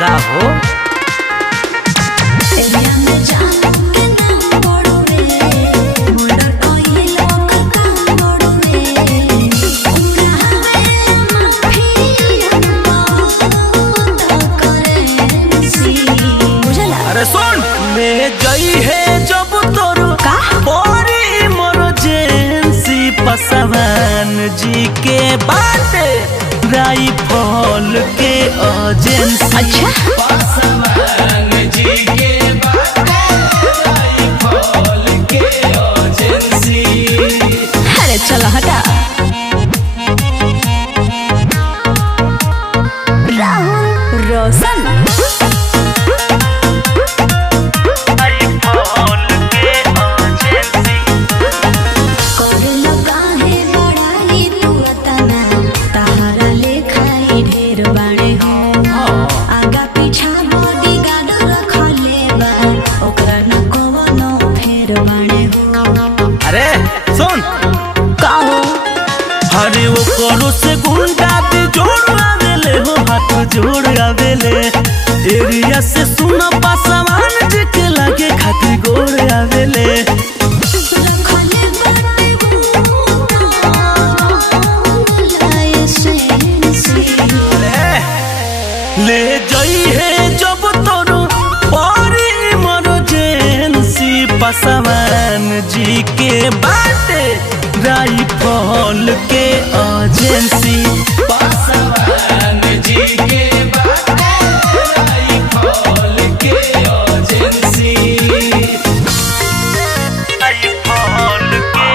का हो अरे सुन ले गई है जब तोर बड़ी इमरजेंसी पसवान जी के बाटे राइफल के एजेंसी। अच्छा पसवान जी के बाटे राइफल के एजेंसी। अरे चलो हटा। राहुल रोशन अरे सुन का हो अरे वो करो से गुंडा भी जोड़ आवेले हो हाथ जोड़ आवेले एरिया से सुना पासवान जी के लगे खातिर गोड़ आवेले। ले जाई है जब तोरो बड़ी इमरजेंसी पसवान जी के बाटे राइफल के एजेंसी। पसवान जी के बाटे राइफल के एजेंसी। राइफल के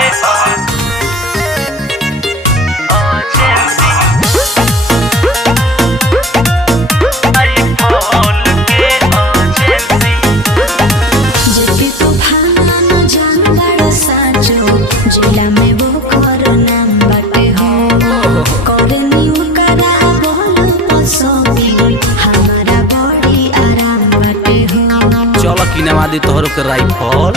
जिला में वो करो नाम बटे हो करनी करा बोल पसोगी हमारा बड़ी आराम बटे हो। चलो किनवा दी तोहरो के राइफल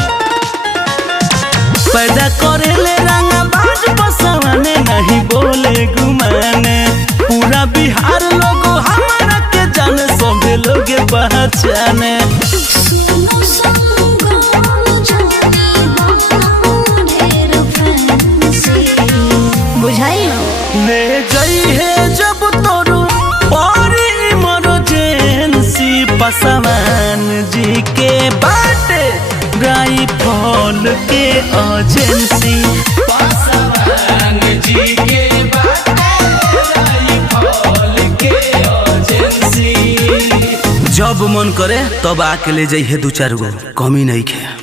पैदा करे ले रंगा बाज पसवाने नहीं बोले गुमाने पूरा बिहार लोग हमारा के जाने सभी लोग पहचाने। बुझाई ले गई है जब तोरो बड़ी इमरजेंसी पसवान जी के बाटे राइफल के एजेंसी। पसवान जी के बाटे राइफल के एजेंसी। जब मन करे तब आके ले जाइए दो चार गो कमी नहीं खे।